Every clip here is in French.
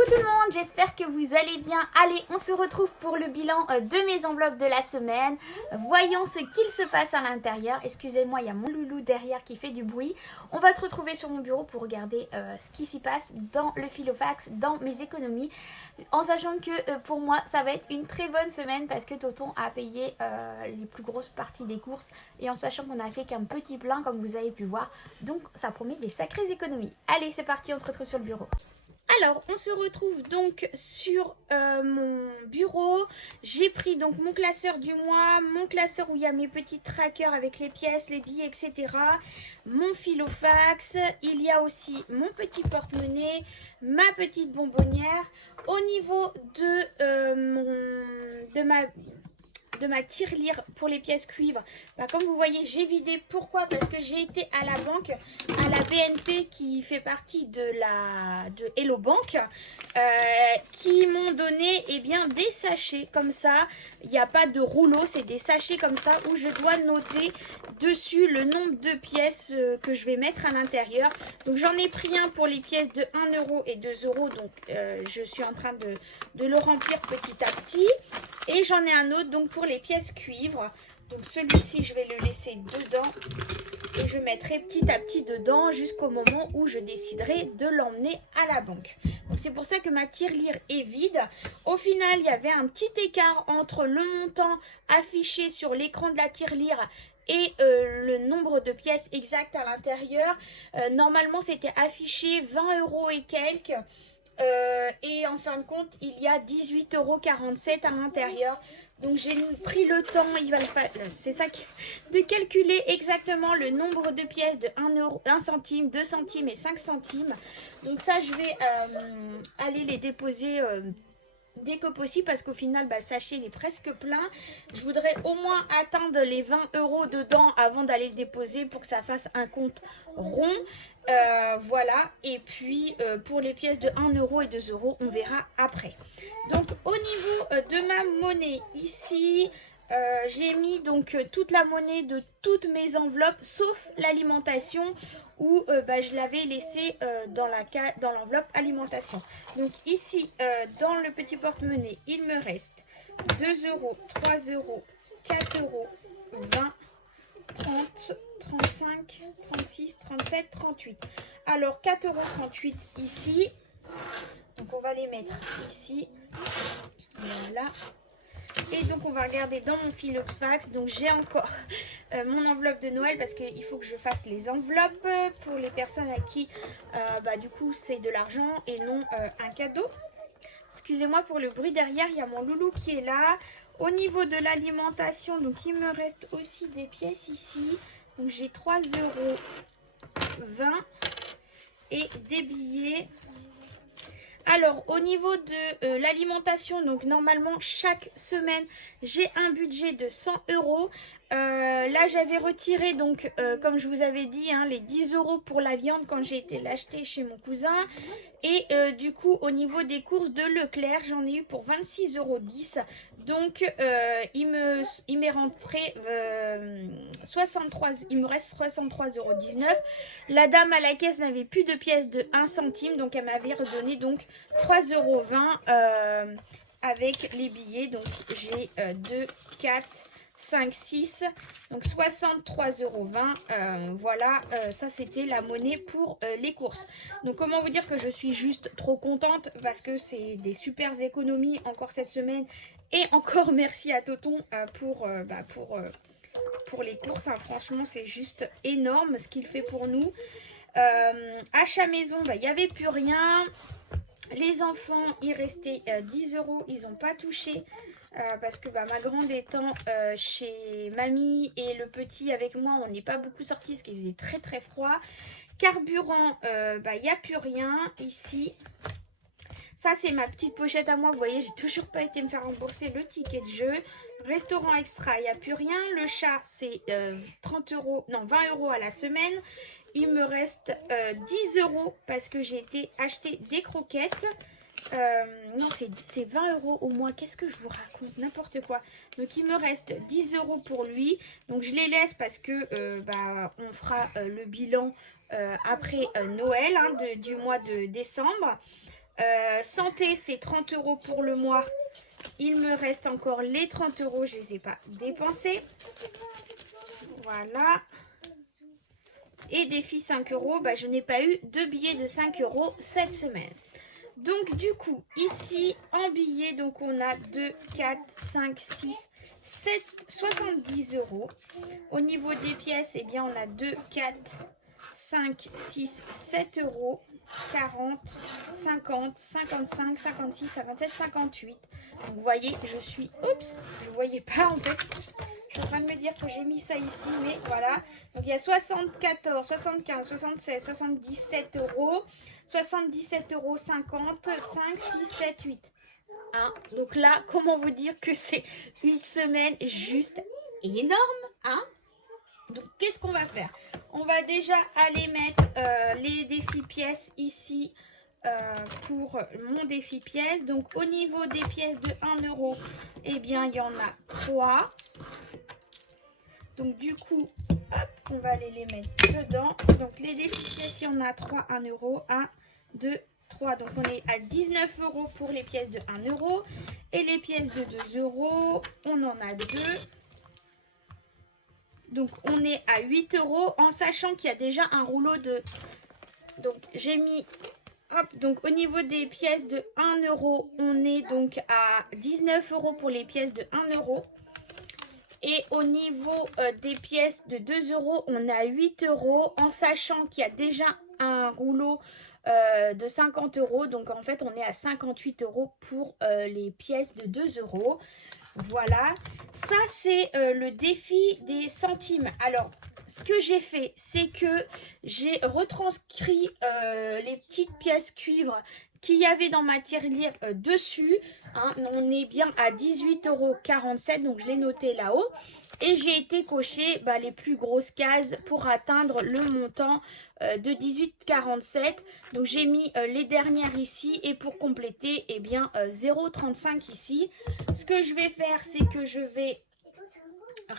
Coucou tout le monde, j'espère que vous allez bien. Allez, on se retrouve pour le bilan de mes enveloppes de la semaine. Voyons ce qu'il se passe à l'intérieur. Excusez-moi, il y a mon loulou derrière qui fait du bruit. On va se retrouver sur mon bureau pour regarder ce qui s'y passe dans le Filofax, dans mes économies. En sachant que pour moi, ça va être une très bonne semaine parce que Tonton a payé les plus grosses parties des courses. Et en sachant qu'on a fait qu'un petit plein comme vous avez pu voir. Donc ça promet des sacrées économies. Allez, c'est parti, on se retrouve sur le bureau. Alors, on se retrouve donc sur mon bureau. J'ai pris donc mon classeur du mois, mon classeur où il y a mes petits trackers avec les pièces, les billets, etc. Mon Filofax. Il y a aussi mon petit porte-monnaie, ma petite bonbonnière. Au niveau de ma tirelire pour les pièces cuivre, comme vous voyez, j'ai vidé. Pourquoi? Parce que j'ai été à la banque, à la BNP qui fait partie de Hello Bank, qui m'ont donné des sachets comme ça. Il n'y a pas de rouleau, c'est des sachets comme ça où je dois noter dessus le nombre de pièces que je vais mettre à l'intérieur. Donc j'en ai pris un pour les pièces de 1 euro et 2 euros. Donc je suis en train de le remplir petit à petit. Et j'en ai un autre donc pour les pièces cuivre. Donc celui-ci, je vais le laisser dedans. Et je mettrai petit à petit dedans jusqu'au moment où je déciderai de l'emmener à la banque. Donc c'est pour ça que ma tirelire est vide. Au final, il y avait un petit écart entre le montant affiché sur l'écran de la tirelire et le nombre de pièces exactes à l'intérieur. Normalement, c'était affiché 20 euros et quelques. Et en fin de compte, il y a 18,47 € à l'intérieur. Donc j'ai pris le temps, c'est ça, de calculer exactement le nombre de pièces de 1 euro, 1 centime, 2 centimes et 5 centimes. Donc ça, je vais aller les déposer dès que possible parce qu'au final, le sachet il est presque plein. Je voudrais au moins atteindre les 20 € dedans avant d'aller le déposer pour que ça fasse un compte rond. Voilà, et puis pour les pièces de 1 euro et 2 euros, on verra après. Donc au niveau de ma monnaie ici, j'ai mis donc toute la monnaie de toutes mes enveloppes sauf l'alimentation où je l'avais laissé dans l'enveloppe alimentation. Donc ici dans le petit porte-monnaie, il me reste 2 euros, 3 euros, 4 euros, 20, 30, 35, 36, 37, 38. Alors 4,38 € ici. Donc on va les mettre ici. Voilà. Et donc on va regarder dans mon Filofax. Donc j'ai encore mon enveloppe de Noël parce qu'il faut que je fasse les enveloppes pour les personnes à qui du coup c'est de l'argent et non un cadeau. Excusez-moi pour le bruit derrière, il y a mon loulou qui est là. Au niveau de l'alimentation, donc il me reste aussi des pièces ici. Donc j'ai 3,20 € et des billets. Alors au niveau de l'alimentation, donc normalement chaque semaine j'ai un budget de 100 €. Là j'avais retiré donc comme je vous avais dit les 10 € pour la viande quand j'ai été l'acheter chez mon cousin. Et du coup au niveau des courses de Leclerc j'en ai eu pour 26,10 €. Donc il m'est rentré 63, il me reste 63,19 €. La dame à la caisse n'avait plus de pièces de 1 centime, donc elle m'avait redonné donc 3,20 € avec les billets. Donc j'ai 2, 4, 5, 6, donc 63,20 €. Voilà, ça c'était la monnaie pour les courses. Donc comment vous dire que je suis juste trop contente parce que c'est des super économies encore cette semaine. Et encore merci à Tonton pour les courses. Franchement, c'est juste énorme ce qu'il fait pour nous. Achat maison, il n'y avait plus rien. Les enfants, il restait 10 €. Ils n'ont pas touché. Parce que ma grande étant chez mamie et le petit avec moi, on n'est pas beaucoup sortis parce qu'il faisait très très froid. Carburant, il n'y a plus rien ici. Ça c'est ma petite pochette à moi, vous voyez, j'ai toujours pas été me faire rembourser le ticket de jeu. Restaurant extra, il n'y a plus rien. Le chat c'est 30 €, non 20 € à la semaine. Il me reste 10 € parce que j'ai été acheter des croquettes. Non, c'est 20 € au moins. Qu'est-ce que je vous raconte? N'importe quoi. Donc il me reste 10 € pour lui. Donc je les laisse parce que on fera le bilan après Noël du mois de décembre. Santé, c'est 30 € pour le mois. Il me reste encore les 30 €, je ne les ai pas dépensés. Voilà. Et défi 5 €, bah, je n'ai pas eu de billets de 5 € cette semaine. Donc du coup, ici, en billets, donc on a 2, 4, 5, 6, 7, 70 €. Au niveau des pièces, eh bien, on a 2, 4, 5, 6, 7 €, 40, 50, 55, 56, 57, 58. Donc vous voyez, je suis... Oups, je ne voyais pas en fait. Je suis en train de me dire que j'ai mis ça ici, mais voilà. Donc il y a 74, 75, 76, 77 €, 77 €, 50, 5, 6, 7, 8. Hein? Donc là, comment vous dire que c'est une semaine juste énorme, hein? Donc qu'est-ce qu'on va faire? On va déjà aller mettre les défis pièces ici pour mon défi pièces. Donc au niveau des pièces de 1 €, eh bien il y en a 3. Donc du coup, hop, on va aller les mettre dedans. Donc les défis pièces, il y en a 3, 1 €, 1, 2, 3. Donc on est à 19 € pour les pièces de 1 €. Et les pièces de 2 €, on en a 2. Donc on est à 8 € en sachant qu'il y a déjà un rouleau de... Donc j'ai mis... Hop, donc au niveau des pièces de 1 €, on est donc à 19 € pour les pièces de 1 €. Et au niveau des pièces de 2 €, on est à 8 € en sachant qu'il y a déjà un rouleau de 50 €. Donc en fait, on est à 58 € pour les pièces de 2 €. Voilà, ça c'est le défi des centimes. Alors, ce que j'ai fait, c'est que j'ai retranscrit les petites pièces cuivre qu'il y avait dans ma tirelire dessus. Hein. On est bien à 18,47 €, donc je l'ai noté là-haut. Et j'ai été cocher les plus grosses cases pour atteindre le montant de 18,47 €. Donc j'ai mis les dernières ici et pour compléter, eh bien 0,35 € ici. Ce que je vais faire, c'est que je vais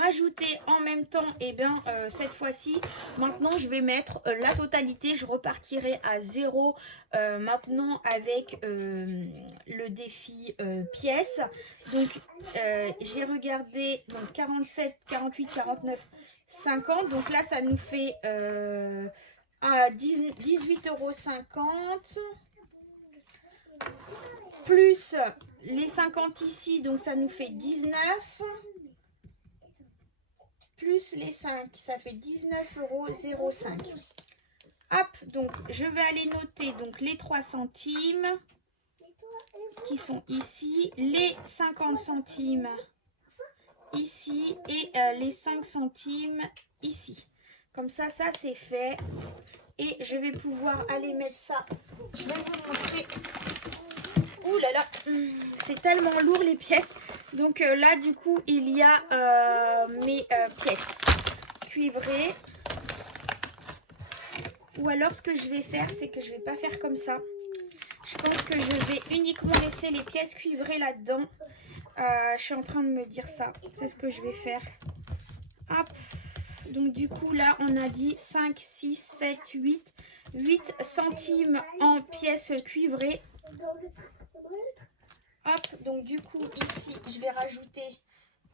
rajouter en même temps, et bien cette fois-ci, maintenant je vais mettre la totalité. Je repartirai à 0 maintenant avec le défi pièces. Donc j'ai regardé, donc 47, 48, 49, 50. Donc là ça nous fait à 18,50 € plus les 50 ici, donc ça nous fait 19 € plus les 5, ça fait 19,05 €. Hop, donc je vais aller noter donc les 3 centimes qui sont ici, les 50 centimes ici et les 5 centimes ici. Comme ça, ça c'est fait. Et je vais pouvoir aller mettre ça. Je vais vous montrer. Ouh là là, c'est tellement lourd les pièces. Donc là du coup il y a mes pièces cuivrées. Ou alors ce que je vais faire, c'est que je vais pas faire comme ça. Je pense que je vais uniquement laisser les pièces cuivrées là-dedans. Je suis en train de me dire ça. C'est ce que je vais faire. Hop. Donc du coup là on a dit 5, 6, 7, 8 centimes en pièces cuivrées. Hop, donc du coup ici je vais rajouter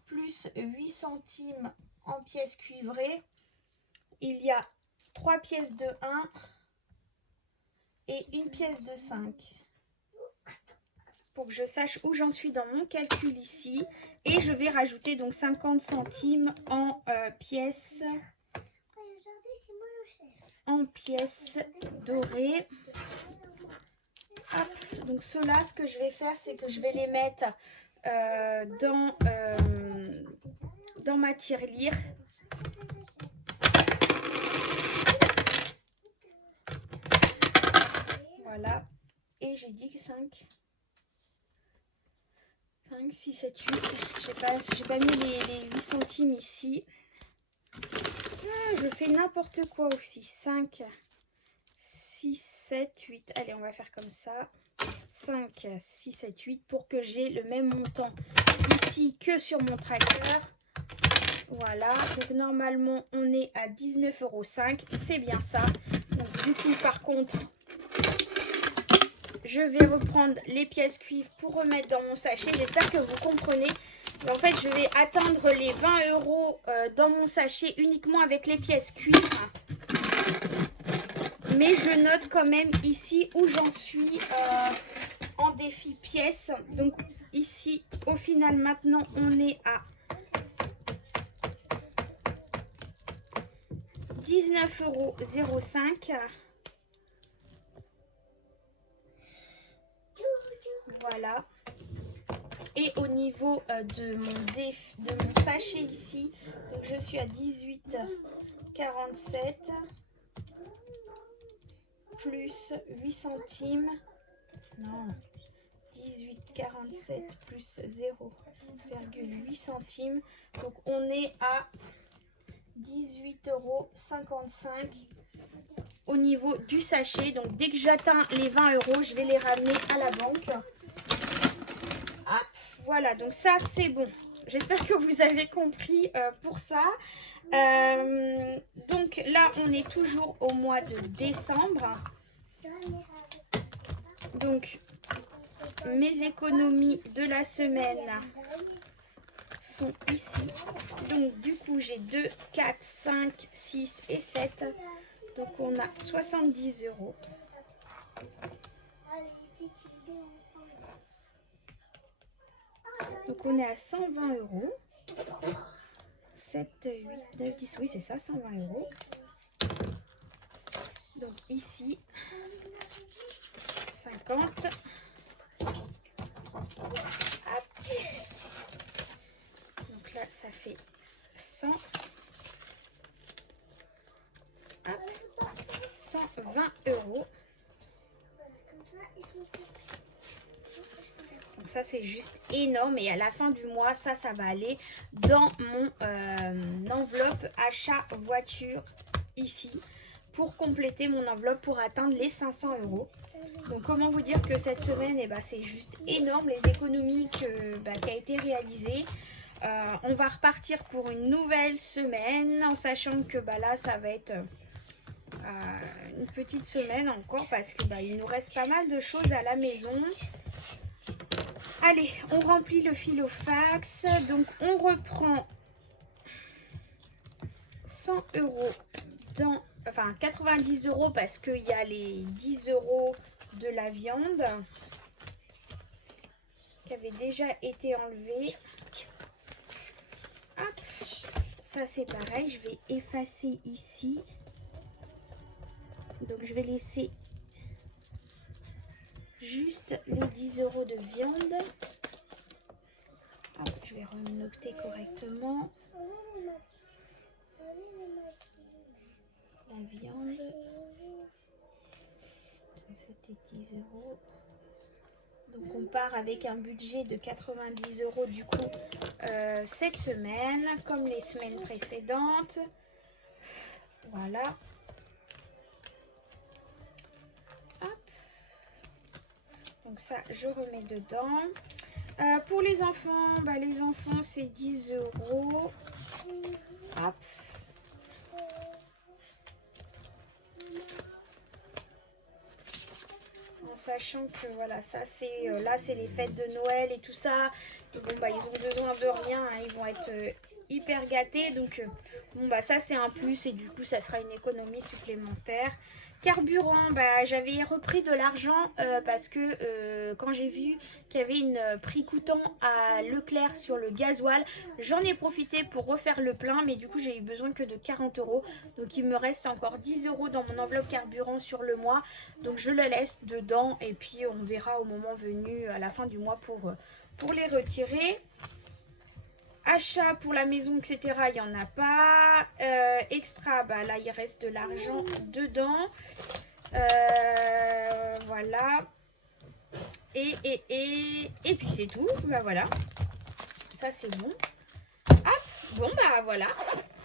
plus 8 centimes en pièces cuivrées. Il y a 3 pièces de 1 et une pièce de 5. Pour que je sache où j'en suis dans mon calcul ici. Et je vais rajouter donc 50 centimes en pièces dorées. Hop, donc ceux-là, ce que je vais faire, c'est que je vais les mettre dans ma tirelire. Voilà. Et j'ai dit que 5, 6, 7, 8. J'ai pas mis les 8 centimes ici. Je fais n'importe quoi aussi. 5, 6, 7, 8. Allez, on va faire comme ça. 5, 6, 7, 8 pour que j'ai le même montant ici que sur mon tracker. Voilà. Donc, normalement, on est à 19,05 €. C'est bien ça. Donc, du coup, par contre, je vais reprendre les pièces cuivre pour remettre dans mon sachet. J'espère que vous comprenez. Mais en fait, je vais atteindre les 20 € dans mon sachet uniquement avec les pièces cuivre. Mais je note quand même ici où j'en suis en défi pièces. Donc ici, au final, maintenant, on est à 19,05 €. Voilà. Et au niveau de mon sachet ici, donc je suis à 18,47 plus 8 centimes. Non, 18,47 plus 0,8 centimes. Donc on est à 18,55 € au niveau du sachet. Donc dès que j'atteins les 20 €, je vais les ramener à la banque. Ah, voilà, donc ça c'est bon. J'espère que vous avez compris pour ça. Donc là, on est toujours au mois de décembre. Donc mes économies de la semaine sont ici. Donc du coup, j'ai 2, 4, 5, 6 et 7. Donc on a 70 €. Donc on est à 120 €. 7, 8, 9, 10, oui c'est ça, 120 €. Donc ici, 50. Hop. Donc là, ça fait 100. Hop. 120 €. Donc ça c'est juste énorme et à la fin du mois ça va aller dans mon enveloppe achat voiture ici pour compléter mon enveloppe pour atteindre les 500 €. Donc comment vous dire que cette semaine c'est juste énorme les économies qui a été réalisées. On va repartir pour une nouvelle semaine en sachant que là ça va être une petite semaine encore parce que il nous reste pas mal de choses à la maison. Allez, on remplit le filofax. Donc, on reprend 100 € dans... Enfin, 90 € parce qu'il y a les 10 € de la viande qui avait déjà été enlevée. Hop. Ça, c'est pareil. Je vais effacer ici. Donc, je vais laisser... juste les 10 € de viande. Hop, je vais renoter correctement. La viande. C'était 10 €. Donc on part avec un budget de 90 € du coup cette semaine, comme les semaines précédentes. Voilà. Donc ça, je remets dedans. Pour les enfants, c'est 10 €. Hop. En sachant que voilà, ça c'est là c'est les fêtes de Noël et tout ça. Et bon ils ont besoin de rien, hein, ils vont être hyper gâtés. Donc ça c'est un plus et du coup ça sera une économie supplémentaire. Carburant, j'avais repris de l'argent parce que quand j'ai vu qu'il y avait une prix coûtant à Leclerc sur le gasoil, j'en ai profité pour refaire le plein, mais du coup j'ai eu besoin que de 40 €. Donc il me reste encore 10 € dans mon enveloppe carburant sur le mois. Donc je le laisse dedans et puis on verra au moment venu à la fin du mois pour les retirer. Achat pour la maison, etc. Il n'y en a pas. Extra, là, il reste de l'argent dedans. Voilà. Et puis c'est tout. Voilà. Ça, c'est bon. Hop. Bon, voilà.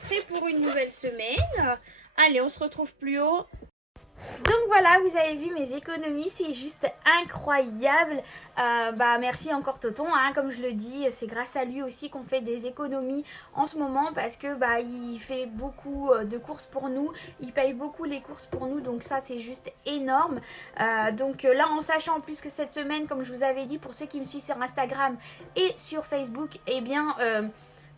Prêt pour une nouvelle semaine. Allez, on se retrouve plus haut. Donc voilà, vous avez vu mes économies, c'est juste incroyable. Merci encore Toton, hein, comme je le dis, c'est grâce à lui aussi qu'on fait des économies en ce moment parce que il fait beaucoup de courses pour nous, il paye beaucoup les courses pour nous, donc ça c'est juste énorme. Donc là, en sachant en plus que cette semaine, comme je vous avais dit, pour ceux qui me suivent sur Instagram et sur Facebook, eh bien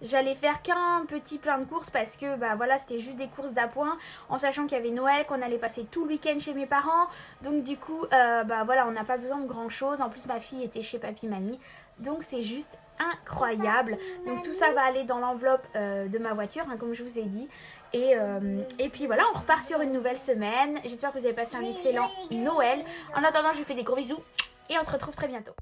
j'allais faire qu'un petit plein de courses parce que voilà, c'était juste des courses d'appoint en sachant qu'il y avait Noël, qu'on allait passer tout le week-end chez mes parents. Donc du coup voilà, on n'a pas besoin de grand chose. En plus ma fille était chez papy mamie. Donc c'est juste incroyable. Donc tout ça va aller dans l'enveloppe de ma voiture, hein, comme je vous ai dit. Et puis voilà, on repart sur une nouvelle semaine. J'espère que vous avez passé un excellent Noël. En attendant, je vous fais des gros bisous et on se retrouve très bientôt.